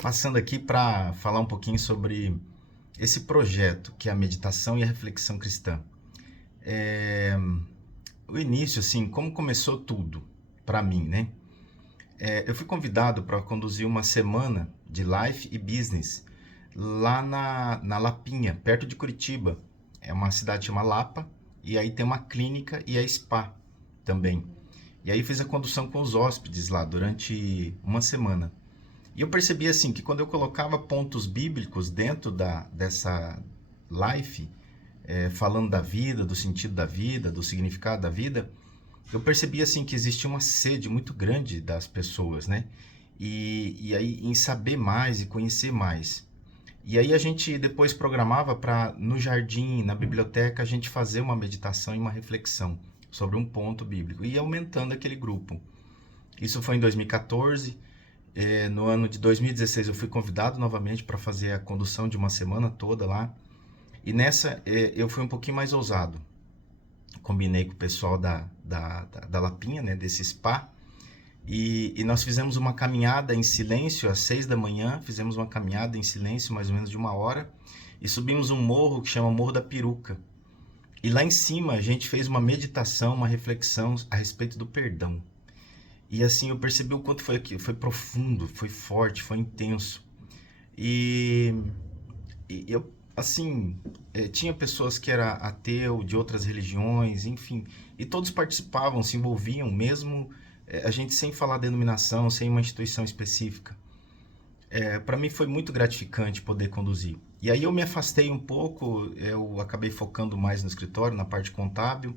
passando aqui para falar um pouquinho sobre esse projeto que é a meditação e a reflexão cristã. É, o início, assim, como começou tudo para mim, né? Eu fui convidado para conduzir uma semana de Life e Business lá na Lapinha, perto de Curitiba. É uma cidade chamada Lapa, e aí tem uma clínica e a spa também. E aí fiz a condução com os hóspedes lá durante uma semana. E eu percebi assim que quando eu colocava pontos bíblicos dentro dessa life, falando da vida, do sentido da vida, do significado da vida, eu percebi assim que existia uma sede muito grande das pessoas, né? E aí em saber mais e conhecer mais. E aí a gente depois programava para no jardim, na biblioteca, a gente fazer uma meditação e uma reflexão sobre um ponto bíblico e ia aumentando aquele grupo. Isso foi em 2014. No ano de 2016 eu fui convidado novamente para fazer a condução de uma semana toda lá. E nessa eu fui um pouquinho mais ousado. Combinei com o pessoal da Lapinha, né, desse spa. E nós fizemos uma caminhada em silêncio às 6 da manhã. Fizemos uma caminhada em silêncio mais ou menos de uma hora. E subimos um morro que chama Morro da Peruca. E lá em cima a gente fez uma meditação, uma reflexão a respeito do perdão. E assim eu percebi o quanto foi aqui, foi profundo, foi forte, foi intenso. E, e eu, assim, tinha pessoas que era ateu, de outras religiões, enfim, e todos participavam, se envolviam, mesmo a gente sem falar denominação, sem uma instituição específica. Para mim foi muito gratificante poder conduzir. E aí eu me afastei um pouco, eu acabei focando mais no escritório, na parte contábil,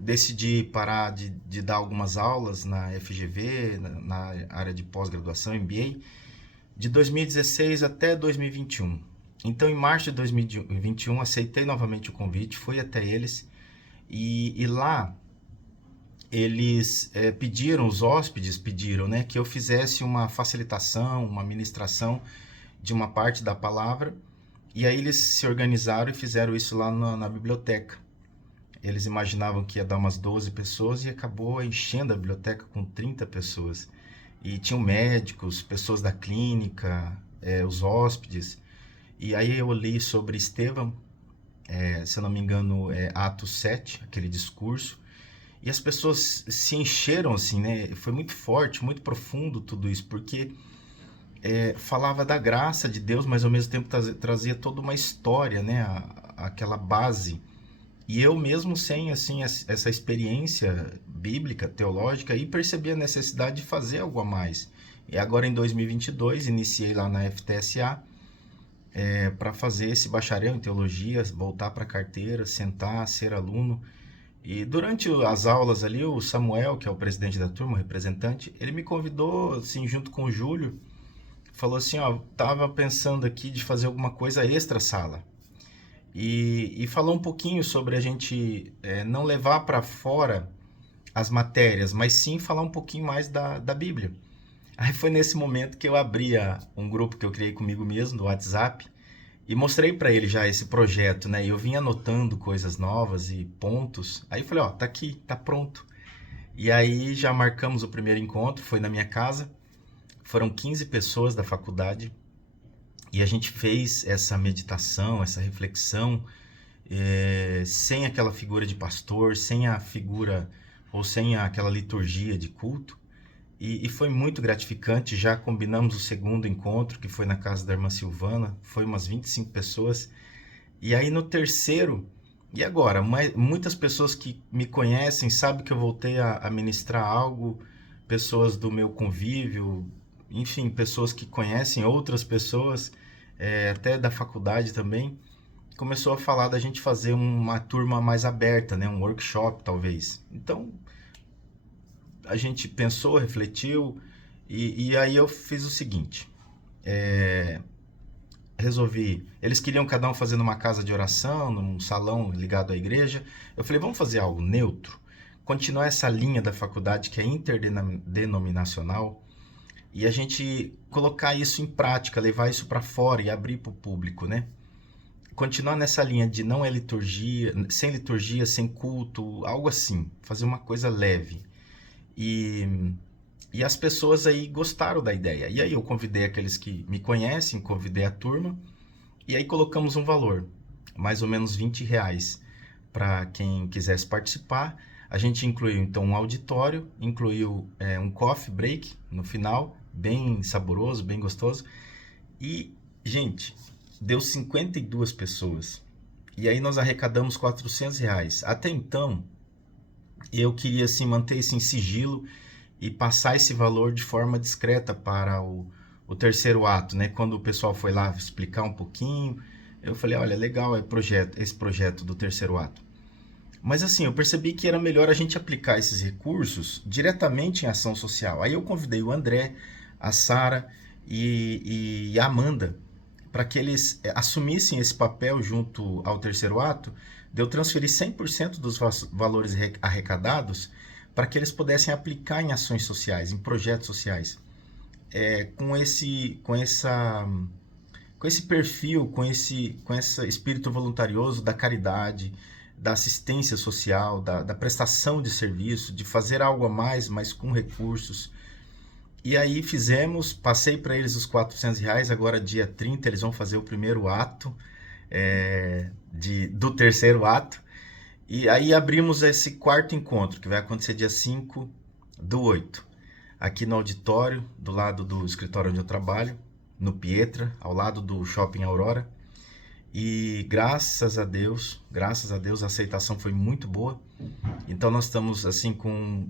decidi parar de dar algumas aulas na FGV, na área de pós-graduação, MBA, de 2016 até 2021. Então, em março de 2021, aceitei novamente o convite, fui até eles e lá eles pediram, os hóspedes pediram, né, que eu fizesse uma facilitação, uma ministração de uma parte da palavra. E aí eles se organizaram e fizeram isso lá na biblioteca. Eles imaginavam que ia dar umas 12 pessoas e acabou enchendo a biblioteca com 30 pessoas. E tinham médicos, pessoas da clínica, os hóspedes. E aí eu li sobre Estevão, se eu não me engano, Atos 7, aquele discurso. E as pessoas se encheram assim, né? Foi muito forte, muito profundo tudo isso, porque falava da graça de Deus, mas ao mesmo tempo trazia toda uma história, né? Aquela base. E eu mesmo sem assim essa experiência bíblica, teológica, aí percebi a necessidade de fazer algo a mais. E agora em 2022 iniciei lá na FTSA para fazer esse bacharel em teologia, voltar para a carteira, sentar, ser aluno. E durante as aulas ali, o Samuel, que é o presidente da turma, o representante, ele me convidou, assim, junto com o Júlio, falou assim, ó, tava pensando aqui de fazer alguma coisa extra sala. E falou um pouquinho sobre a gente não levar para fora as matérias, mas sim falar um pouquinho mais da Bíblia. Aí foi nesse momento que eu abri um grupo que eu criei comigo mesmo, do WhatsApp, e mostrei para ele já esse projeto, né? E eu vim anotando coisas novas e pontos. Aí eu falei, ó, tá aqui, tá pronto. E aí já marcamos o primeiro encontro, foi na minha casa. Foram 15 pessoas da faculdade e a gente fez essa meditação, essa reflexão, sem aquela figura de pastor, sem a figura ou sem aquela liturgia de culto. E foi muito gratificante. Já combinamos o segundo encontro, que foi na casa da irmã Silvana, foi umas 25 pessoas. E aí no terceiro, e agora? Muitas pessoas que me conhecem sabem que eu voltei a ministrar algo, pessoas do meu convívio, enfim, pessoas que conhecem outras pessoas, até da faculdade também, começou a falar da gente fazer uma turma mais aberta, né? Um workshop talvez. Então a gente pensou, refletiu, e aí eu fiz o seguinte: resolvi. Eles queriam cada um fazer numa casa de oração, num salão ligado à igreja. Eu falei, vamos fazer algo neutro, continuar essa linha da faculdade que é interdenominacional e a gente colocar isso em prática, levar isso para fora e abrir para o público, né? Continuar nessa linha de não é liturgia, sem culto, algo assim, fazer uma coisa leve. E E as pessoas aí gostaram da ideia. E aí eu convidei aqueles que me conhecem, convidei a turma, e aí colocamos um valor, mais ou menos R$ 20, para quem quisesse participar. A gente incluiu então um auditório, incluiu um coffee break no final, bem saboroso, bem gostoso. E, gente, deu 52 pessoas. E aí nós arrecadamos R$ 400. Até então, eu queria assim manter esse em sigilo e passar esse valor de forma discreta para o terceiro ato, né? Quando o pessoal foi lá explicar um pouquinho, eu falei, olha, legal esse projeto do terceiro ato. Mas assim, eu percebi que era melhor a gente aplicar esses recursos diretamente em ação social. Aí eu convidei o André, a Sara e a Amanda para que eles assumissem esse papel junto ao terceiro ato, de eu transferir 100% dos valores arrecadados para que eles pudessem aplicar em ações sociais, em projetos sociais. Com esse perfil, com esse espírito voluntarioso da caridade, da assistência social, da prestação de serviço, de fazer algo a mais, mas com recursos. E aí passei para eles os R$ 400, agora dia 30 eles vão fazer o primeiro ato do terceiro ato. E aí abrimos esse quarto encontro, que vai acontecer dia 5/8, aqui no auditório, do lado do escritório onde eu trabalho, no Pietra, ao lado do Shopping Aurora. E graças a Deus, a aceitação foi muito boa. Então nós estamos assim com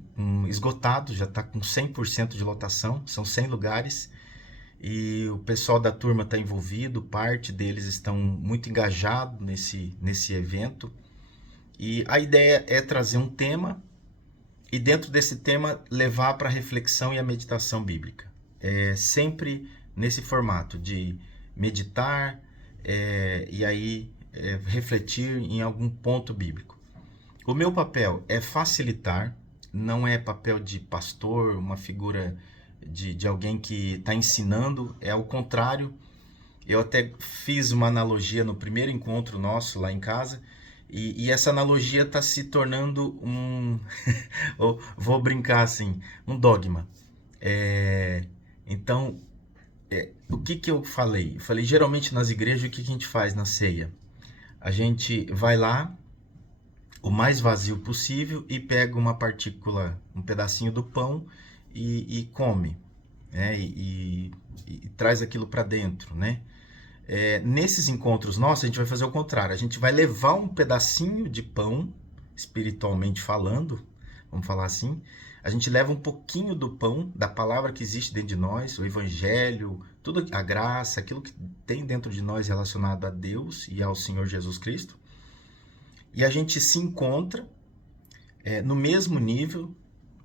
esgotado, já está com 100% de lotação, são 100 lugares. E o pessoal da turma está envolvido, parte deles estão muito engajados nesse evento. E a ideia é trazer um tema e dentro desse tema levar para a reflexão e a meditação bíblica. Sempre nesse formato de meditar e aí refletir em algum ponto bíblico. O meu papel é facilitar, não é papel de pastor, uma figura de alguém que está ensinando, é ao contrário. Eu até fiz uma analogia no primeiro encontro nosso lá em casa, e essa analogia está se tornando vou brincar assim, um dogma. Então, o que eu falei? Eu falei, geralmente nas igrejas, o que a gente faz na ceia? A gente vai lá, o mais vazio possível, e pega uma partícula, um pedacinho do pão e come, né? E traz aquilo para dentro, né? Nesses encontros nossos, a gente vai fazer o contrário. A gente vai levar um pedacinho de pão, espiritualmente falando, vamos falar assim. A gente leva um pouquinho do pão, da palavra que existe dentro de nós, o evangelho, tudo, a graça, aquilo que tem dentro de nós relacionado a Deus e ao Senhor Jesus Cristo. E a gente se encontra no mesmo nível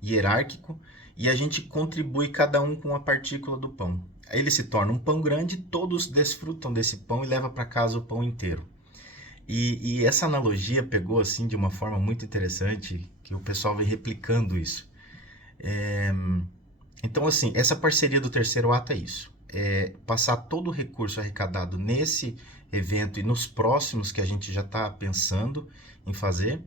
hierárquico e a gente contribui cada um com uma partícula do pão. Aí ele se torna um pão grande, todos desfrutam desse pão e levam para casa o pão inteiro. E essa analogia pegou assim de uma forma muito interessante, que o pessoal vem replicando isso. Então assim, essa parceria do terceiro ato é isso. Passar todo o recurso arrecadado nesse evento e nos próximos que a gente já está pensando em fazer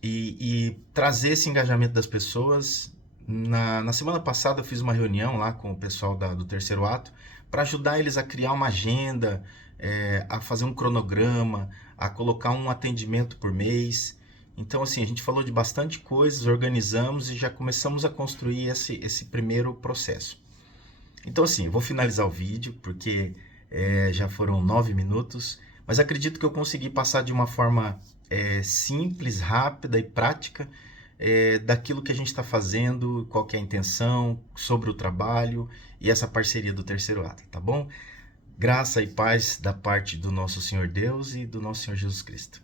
e trazer esse engajamento das pessoas. Na semana passada eu fiz uma reunião lá com o pessoal do terceiro ato para ajudar eles a criar uma agenda, a fazer um cronograma, a colocar um atendimento por mês. Então assim, a gente falou de bastante coisas, organizamos e já começamos a construir esse primeiro processo. Então assim, eu vou finalizar o vídeo porque já foram 9 minutos, mas acredito que eu consegui passar de uma forma simples, rápida e prática daquilo que a gente está fazendo, qual que é a intenção, sobre o trabalho e essa parceria do terceiro ato, tá bom? Graça e paz da parte do nosso Senhor Deus e do nosso Senhor Jesus Cristo.